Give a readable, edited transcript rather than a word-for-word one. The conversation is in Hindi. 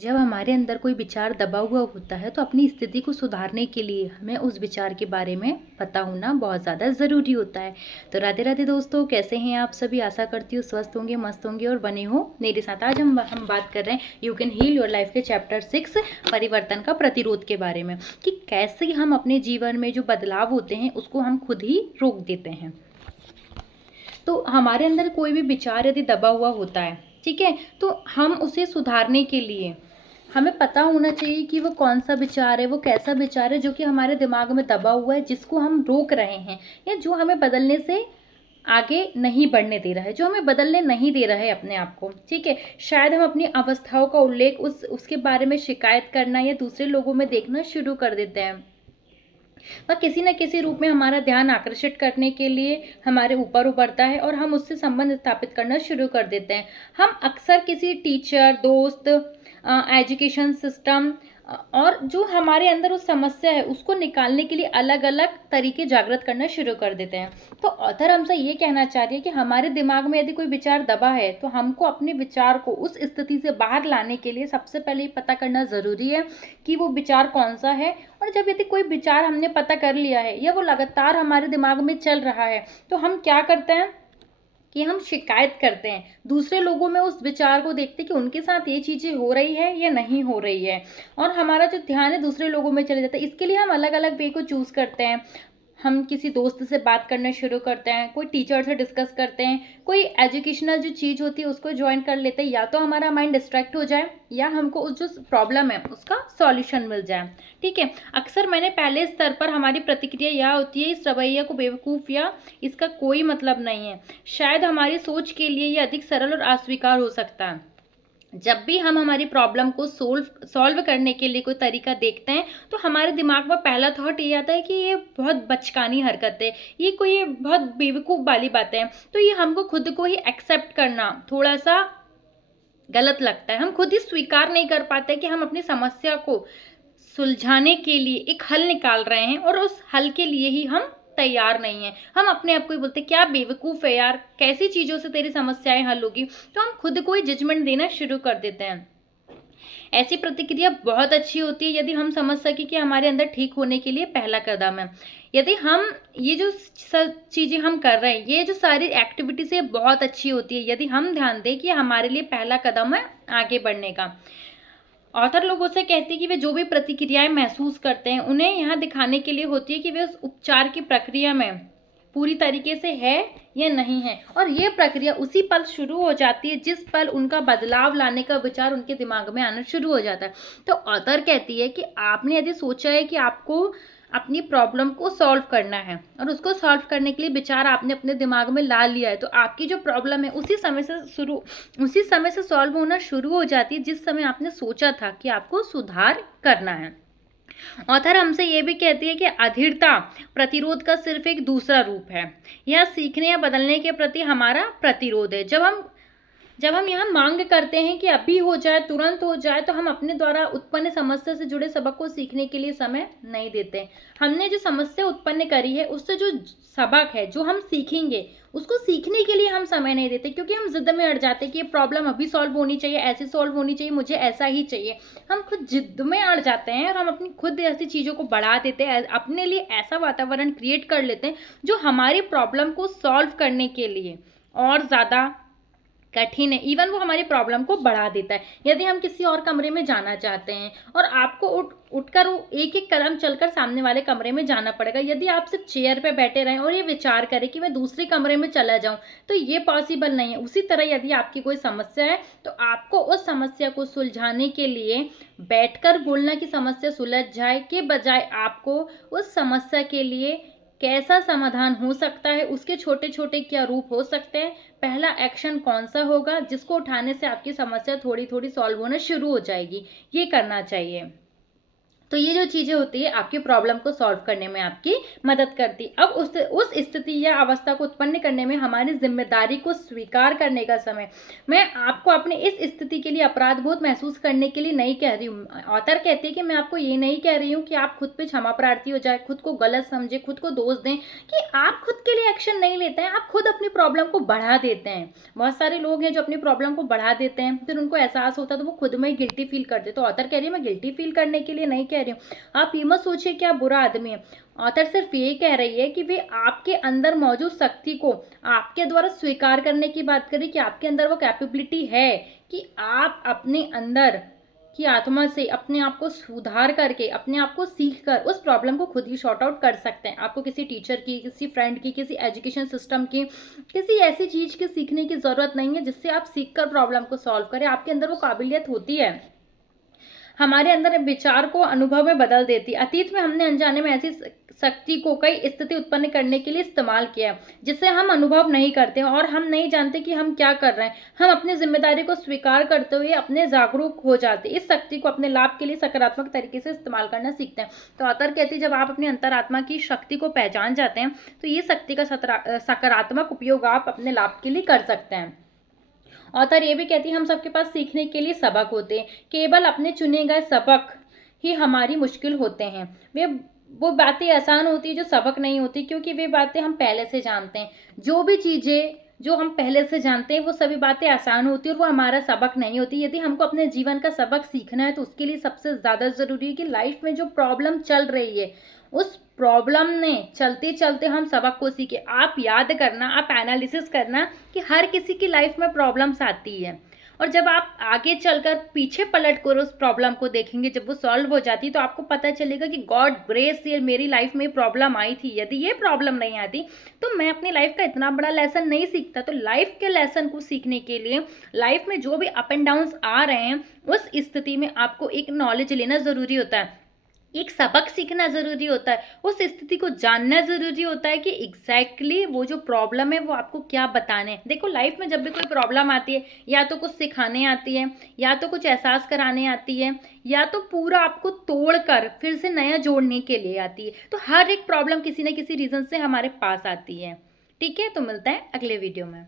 जब हमारे अंदर कोई विचार दबा हुआ होता है तो अपनी स्थिति को सुधारने के लिए हमें उस विचार के बारे में पता होना बहुत ज़्यादा ज़रूरी होता है। तो राधे राधे दोस्तों, कैसे हैं आप सभी? आशा करती हूँ स्वस्थ होंगे, मस्त होंगे और बने हो मेरे साथ। आज हम बात कर रहे हैं you can heal your life के चैप्टर 6 परिवर्तन का प्रतिरोध के बारे में, कि कैसे हम अपने जीवन में जो बदलाव होते हैं उसको हम खुद ही रोक देते हैं। तो हमारे अंदर कोई भी विचार यदि दबा हुआ होता है, ठीक है, तो हम उसे सुधारने के लिए हमें पता होना चाहिए कि वो कौन सा विचार है, वो कैसा विचार है जो कि हमारे दिमाग में दबा हुआ है, जिसको हम रोक रहे हैं या जो हमें बदलने से आगे नहीं बढ़ने दे रहा है, जो हमें बदलने नहीं दे रहा है अपने आप को। ठीक है, शायद हम अपनी अवस्थाओं का उल्लेख उसके बारे में शिकायत करना या दूसरे लोगों में देखना शुरू कर देते हैं, वह किसी न किसी रूप में हमारा ध्यान आकर्षित करने के लिए हमारे ऊपर उभरता है और हम उससे संबंध स्थापित करना शुरू कर देते हैं। हम अक्सर किसी टीचर, दोस्त, एजुकेशन सिस्टम और जो हमारे अंदर उस समस्या है उसको निकालने के लिए अलग अलग तरीके जागृत करना शुरू कर देते हैं। तो ऑथर हमसे ये कहना चाह रही है कि हमारे दिमाग में यदि कोई विचार दबा है तो हमको अपने विचार को उस स्थिति से बाहर लाने के लिए सबसे पहले पता करना ज़रूरी है कि वो विचार कौन सा है। और जब यदि कोई विचार हमने पता कर लिया है या वो लगातार हमारे दिमाग में चल रहा है तो हम क्या करते हैं कि हम शिकायत करते हैं, दूसरे लोगों में उस विचार को देखते हैं कि उनके साथ ये चीज़ें हो रही है या नहीं हो रही है, और हमारा जो ध्यान है दूसरे लोगों में चले जाता है। इसके लिए हम अलग अलग वे को चूज़ करते हैं। हम किसी दोस्त से बात करना शुरू करते हैं, कोई टीचर से डिस्कस करते हैं, कोई एजुकेशनल जो चीज़ होती है उसको ज्वाइन कर लेते हैं, या तो हमारा माइंड डिस्ट्रैक्ट हो जाए या हमको उस जो प्रॉब्लम है उसका सॉल्यूशन मिल जाए। ठीक है, अक्सर मैंने पहले स्तर पर हमारी प्रतिक्रिया यह होती है, इस रवैया को बेवकूफ़ या इसका कोई मतलब नहीं है। शायद हमारी सोच के लिए यह अधिक सरल और अस्वीकार हो सकता है। जब भी हम हमारी प्रॉब्लम को सॉल्व करने के लिए कोई तरीका देखते हैं तो हमारे दिमाग में पहला थॉट ये आता है कि ये बहुत बचकानी हरकत है, ये बहुत बेवकूफ़ वाली बातें हैं। तो ये हमको खुद को ही एक्सेप्ट करना थोड़ा सा गलत लगता है। हम खुद ही स्वीकार नहीं कर पाते कि हम अपनी समस्या को सुलझाने के लिए एक हल निकाल रहे हैं और उस हल के लिए ही हम तैयार नहीं हैं। हम अपने आप को ही बोलते हैं क्या बेवकूफ़ है यार, कैसी चीज़ों से तेरी समस्याएं हल होगी। तो हम खुद को ही जजमेंट देना शुरू कर देते हैं। ऐसी प्रतिक्रिया बहुत अच्छी होती है यदि हम समझ सकें कि हमारे अंदर ठीक होने के लिए पहला कदम है। यदि हम ये जो सब चीज़ें हम कर रहे हैं, ये जो सारी एक्टिविटीज़ है बहुत अच्छी होती है यदि हम ध्यान दें कि हमारे लिए पहला कदम है आगे बढ़ने का। ऑथर लोगों से कहती है कि वे जो भी प्रतिक्रियाएं महसूस करते हैं उन्हें यहाँ दिखाने के लिए होती है कि वे उस उपचार की प्रक्रिया में पूरी तरीके से है या नहीं है, और ये प्रक्रिया उसी पल शुरू हो जाती है जिस पल उनका बदलाव लाने का विचार उनके दिमाग में आना शुरू हो जाता है। तो ऑथर कहती है कि आपने यदि सोचा है कि आपको अपनी प्रॉब्लम को सॉल्व करना है और उसको सॉल्व करने के लिए विचार आपने अपने दिमाग में ला लिया है, तो आपकी जो प्रॉब्लम है उसी समय से सॉल्व होना शुरू हो जाती है जिस समय आपने सोचा था कि आपको सुधार करना है। ऑथर हमसे ये भी कहती है कि अधीरता प्रतिरोध का सिर्फ एक दूसरा रूप है। यह सीखने या बदलने के प्रति हमारा प्रतिरोध है। जब हम यहाँ मांग करते हैं कि अभी हो जाए, तुरंत हो जाए, तो हम अपने द्वारा उत्पन्न समस्या से जुड़े सबक को सीखने के लिए समय नहीं देते। हमने जो समस्या उत्पन्न करी है उससे जो सबक है जो हम सीखेंगे उसको सीखने के लिए हम समय नहीं देते, क्योंकि हम जिद में अड़ जाते हैं कि ये प्रॉब्लम अभी सॉल्व होनी चाहिए, ऐसी सॉल्व होनी चाहिए, मुझे ऐसा ही चाहिए। हम खुद जिद में अड़ जाते हैं और हम अपनी खुद ऐसी चीज़ों को बढ़ा देते हैं, अपने लिए ऐसा वातावरण क्रिएट कर लेते हैं जो हमारी प्रॉब्लम को सॉल्व करने के लिए और ज़्यादा कठिन है। इवन वो हमारी प्रॉब्लम को बढ़ा देता है। यदि हम किसी और कमरे में जाना चाहते हैं और आपको उठकर वो एक एक कदम चलकर सामने वाले कमरे में जाना पड़ेगा, यदि आप सिर्फ चेयर पे बैठे रहें और ये विचार करें कि मैं दूसरे कमरे में चला जाऊं, तो ये पॉसिबल नहीं है। उसी तरह यदि आपकी कोई समस्या है तो आपको उस समस्या को सुलझाने के लिए बैठकर बोलना कि समस्या सुलझ जाए के बजाय आपको उस समस्या के लिए कैसा समाधान हो सकता है, उसके छोटे छोटे क्या रूप हो सकते हैं, पहला एक्शन कौन सा होगा जिसको उठाने से आपकी समस्या थोड़ी थोड़ी सॉल्व होना शुरू हो जाएगी, ये करना चाहिए। तो ये जो चीज़ें होती है आपकी प्रॉब्लम को सॉल्व करने में आपकी मदद करती है। अब उस स्थिति या अवस्था को उत्पन्न करने में हमारी जिम्मेदारी को स्वीकार करने का समय। मैं आपको अपने इस स्थिति के लिए अपराध बोध महसूस करने के लिए नहीं कह रही हूँ। ऑथर कहती है कि मैं आपको ये नहीं कह रही हूँ कि आप खुद पे क्षमा प्रार्थी हो जाए, खुद को गलत समझे, खुद को दोष दें, कि आप खुद के लिए एक्शन नहीं लेते हैं, आप खुद अपनी प्रॉब्लम को बढ़ा देते हैं। बहुत सारे लोग हैं जो अपनी प्रॉब्लम को बढ़ा देते हैं, फिर उनको एहसास होता है तो वो खुद में गिल्टी फील करते। तो ऑथर कह रही है मैं गिल्टी फील करने के लिए नहीं कह रही हूँ। आप ये मत सोचिए कि आप बुरा आदमी है। ऑथर सिर्फ ये कह रही है कि वे आपके अंदर मौजूद शक्ति को आपके द्वारा स्वीकार करने की बात करें, कि आपके अंदर वो कैपेबिलिटी है कि आप अपने अंदर की आत्मा से अपने आप को सुधार करके, अपने आप को सीख कर उस प्रॉब्लम को खुद ही सॉर्ट आउट कर सकते हैं। आपको किसी टीचर की, किसी फ्रेंड की, किसी एजुकेशन सिस्टम की, किसी ऐसी चीज़ की सीखने की ज़रूरत नहीं है जिससे आप सीख कर प्रॉब्लम को सॉल्व करें। आपके अंदर वो काबिलियत होती है, हमारे अंदर विचार को अनुभव में बदल देती है। अतीत में हमने अनजाने में ऐसी शक्ति को कई स्थिति उत्पन्न करने के लिए इस्तेमाल किया जिससे हम अनुभव नहीं करते और हम नहीं जानते कि हम क्या कर रहे हैं। हम अपनी जिम्मेदारी को स्वीकार करते हुए अपने जागरूक हो जाते, इस शक्ति को अपने लाभ के लिए सकारात्मक तरीके से इस्तेमाल करना सीखते हैं। तो ऑथर कहती है जब आप अपनी अंतरात्मा की शक्ति को पहचान जाते हैं तो ये शक्ति का सकारात्मक उपयोग आप अपने लाभ के लिए कर सकते हैं। ऑथर ये भी कहती है हम सबके पास सीखने के लिए सबक होते हैं, केवल अपने चुने गए सबक ही हमारी मुश्किल होते हैं। वो बातें आसान होती है जो सबक नहीं होती, क्योंकि वे बातें हम पहले से जानते हैं। जो भी चीज़ें जो हम पहले से जानते हैं वो सभी बातें आसान होती है और वो हमारा सबक नहीं होती। यदि हमको अपने जीवन का सबक सीखना है तो उसके लिए सबसे ज़्यादा ज़रूरी है कि लाइफ में जो प्रॉब्लम चल रही है उस प्रॉब्लम ने चलते चलते हम सबक को सीखे। आप याद करना, आप एनालिसिस करना कि हर किसी की लाइफ में प्रॉब्लम्स आती है, और जब आप आगे चलकर पीछे पलट कर उस प्रॉब्लम को देखेंगे, जब वो सॉल्व हो जाती तो आपको पता चलेगा कि गॉड ग्रेस ये मेरी लाइफ में प्रॉब्लम आई थी। यदि ये प्रॉब्लम नहीं आती तो मैं अपनी लाइफ का इतना बड़ा लेसन नहीं सीखता। तो लाइफ के लेसन को सीखने के लिए लाइफ में जो भी अप एंड डाउन्स आ रहे हैं उस स्थिति में आपको एक नॉलेज लेना ज़रूरी होता है, एक सबक सीखना ज़रूरी होता है, उस स्थिति को जानना ज़रूरी होता है कि एग्जैक्टली वो जो प्रॉब्लम है वो आपको क्या बताने हैं। देखो लाइफ में जब भी कोई प्रॉब्लम आती है या तो कुछ सिखाने आती है, या तो कुछ एहसास कराने आती है, या तो पूरा आपको तोड़ कर फिर से नया जोड़ने के लिए आती है। तो हर एक प्रॉब्लम किसी न किसी रीज़न से हमारे पास आती है। ठीक है, तो मिलता है अगले वीडियो में।